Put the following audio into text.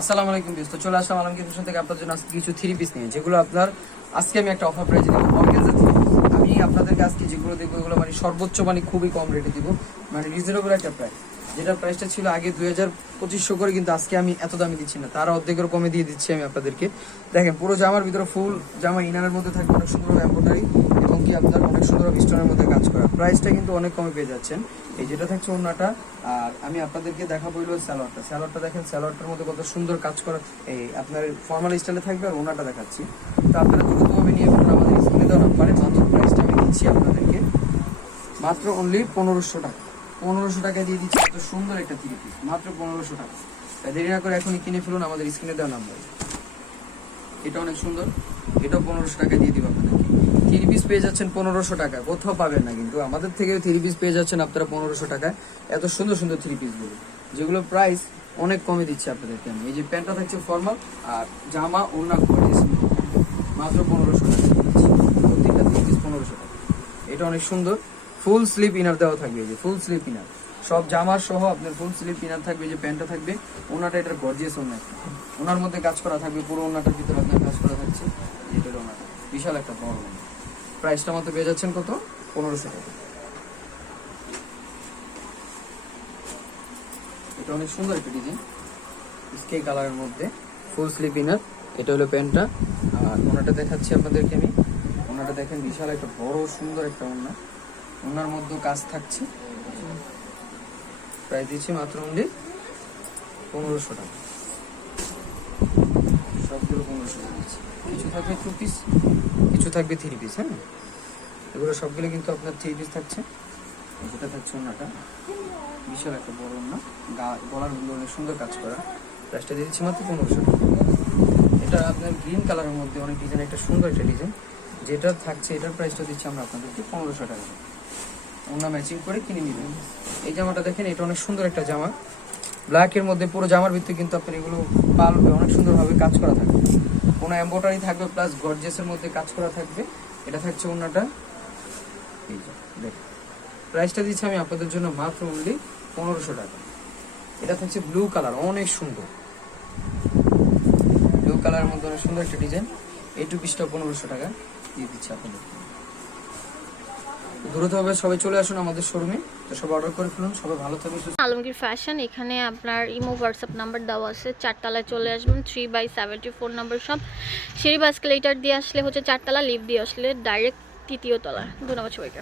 আসসালামু আলাইকুম দোস্ত চলে আসলাম আলমগীর হোসেন থেকে আপনাদের জন্য আজকে কিছু থ্রি পিস নিয়ে, যেগুলো আপনার আজকে আমি একটা অফার প্রাইজে দেবো অর্গেনজা থ্রি আমি আপনাদেরকে আজকে যেগুলো দেখব, এগুলো মানে সর্বোচ্চ মানে খুবই কম রেটে দিব। মানে রিজনেবল একটা প্রাইস যেটা প্রাইসটা ছিল আগে দুই হাজার পঁচিশশো করে, কিন্তু আজকে আমি এত দামে দিচ্ছি না। তারা অর্ধেকের কমে দিয়ে দিচ্ছি আমি আপনাদেরকে। দেখেন, পুরো জামার ভিতরে ফুল জামা ইনারের মধ্যে থাকবে, অনেক সুন্দর এম্ব্রয়ডারি এবং কি আপনার অনেক সুন্দর স্টোনের মধ্যে কাজ করা। প্রাইসটা কিন্তু অনেক কমে পেয়ে যাচ্ছেন। এই যেটা থাকছে অন্যটা আর আমি আপনাদেরকে দেখাবো হলো স্যালোয়ারটা স্যালোয়ারটা দেখেন স্যালোয়ারটার মধ্যে কত সুন্দর কাজ করা। এই আপনার ফর্মাল স্টাইলে থাকবে আর ওনাটা দেখাচ্ছি। তো আপনারা দ্রুতভাবে নিয়ে আমাদের স্ক্রিনে দেওয়া নাম্বারে মাত্র প্রাইসটা আমি দিচ্ছি আপনাদেরকে। মাত্র অনলি পনেরোশো টাকা। পনেরোশো টাকা দিয়ে দিচ্ছি, এত সুন্দর একটা থ্রি পিস মাত্র পনেরোশো টাকা। দেরি না করে এখনই কিনে ফেলুন, আমাদের স্ক্রিনে দেওয়া নাম্বার এটা অনেক সুন্দর, এটাও পনেরোশো টাকা দিয়ে দিব আপনাদেরকে। থ্রি পিস পেয়ে যাচ্ছেন পনেরোশো টাকা, কোথাও পাবেন না কিন্তু, আমাদের থেকে থ্রি পিস পেয়ে যাচ্ছেন আপনারা পনেরোশো টাকায়। এত সুন্দর সুন্দর থ্রি পিসগুলো যেগুলো প্রাইস অনেক কমে দিচ্ছে আপনাদেরকে আমি। এই যে প্যান্টটা থাকছে ফর্মাল আর জামা ওনা মাত্র পনেরোশো টাকা প্রত্যেকটা থ্রি পিস পনেরোশো টাকা। এটা অনেক সুন্দর। ফুল স্লিপ ইনার দেওয়া থাকবে, যে ফুল স্লিপ ইনার সব জামার সহ আপনার ফুল স্লিপ ইনার থাকবে, যে প্যান্টটা থাকবে, ওনাটা এটার গর্জিয়াস ওনা ওনার মধ্যে কাজ করা থাকবে, পুরো ওনাটার ভিতরে আপনার কাজ করা থাকছে, এটার ওনাটা বিশাল একটা বড় ওনা। প্রাইসটা মতো পেয়ে যাচ্ছেন কত? পনেরোশো টাকা। এটা অনেক সুন্দর একটা ডিজাইন স্কে কালারের মধ্যে ফুল স্লিপ ইনার এটা হলো প্যান্টটা। আর ওনাটা দেখাচ্ছি আপনাদেরকে আমি। ওনাটা দেখেন, বিশাল একটা বড় সুন্দর একটা ওনা। ওনার মধ্যেও কাজ থাকছে। প্রায় দিচ্ছি মাত্র অনলি পনেরোশো টাকা। সবগুলো পনেরোশো টাকা কিছু থাকবে টু পিস কিছু থাকবে থ্রি পিস হ্যাঁ? এগুলো সবগুলো কিন্তু আপনার থ্রি পিস থাকছে। যেটা থাকছে ওনাটা বিশাল একটা বড় ওনা গা, গলার মধ্যে অনেক সুন্দর কাজ করা। প্রাইসটা দিয়ে দিচ্ছি মাত্র পনেরোশো টাকা। এটা আপনার গ্রিন কালারের মধ্যে অনেক ডিজাইন একটা সুন্দর একটা ডিজাইন যেটা থাকছে, এটার প্রাইসটা দিচ্ছি আমরা আপনাদেরকে পনেরোশো টাকা। ওনা ম্যাচিং করে কিনে নেবেন এই জামাটা দেখেন, এটা অনেক সুন্দর একটা জামা। ব্ল্যাকের মধ্যে পুরো জামার ভিতরে কিন্তু আপনার এগুলো পালবে অনেক সুন্দরভাবে কাজ করা থাকবে কোনো এম্বোটারি থাকবে প্লাস গর্জেসের মধ্যে কাজ করা থাকবে। এটা থাকছে ওনাটা। এই দেখেন প্রাইসটা দিচ্ছি আমি আপনাদের জন্য মাত্র অনলি পনেরোশো টাকা। এটা থাকছে ব্লু কালার অনেক সুন্দর। ব্লু কালারের মধ্যে অনেক সুন্দর একটা ডিজাইন এই টু পিসটা পনেরোশো টাকা। দিয়ে দিচ্ছি আপনাদের দ্রুতভাবে সবাই চলে আসুন আমাদের শোরুমে তো সব অর্ডার করে ফেলুন, সবাই ভালো থাকবেন আলমগীর ফ্যাশন এখানে আপনার ইমো হোয়াটসঅ্যাপ নাম্বার দেওয়া আছে, চারতলায় চলে আসবেন three by seventy four number সব সিঁড়ি বাস্কেলেটার দিয়ে আসলে হচ্ছে চারতলা লিফ দিয়ে আসলে ডাইরেক্ট তৃতীয় তলা। ধন্যবাদ সবাইকে।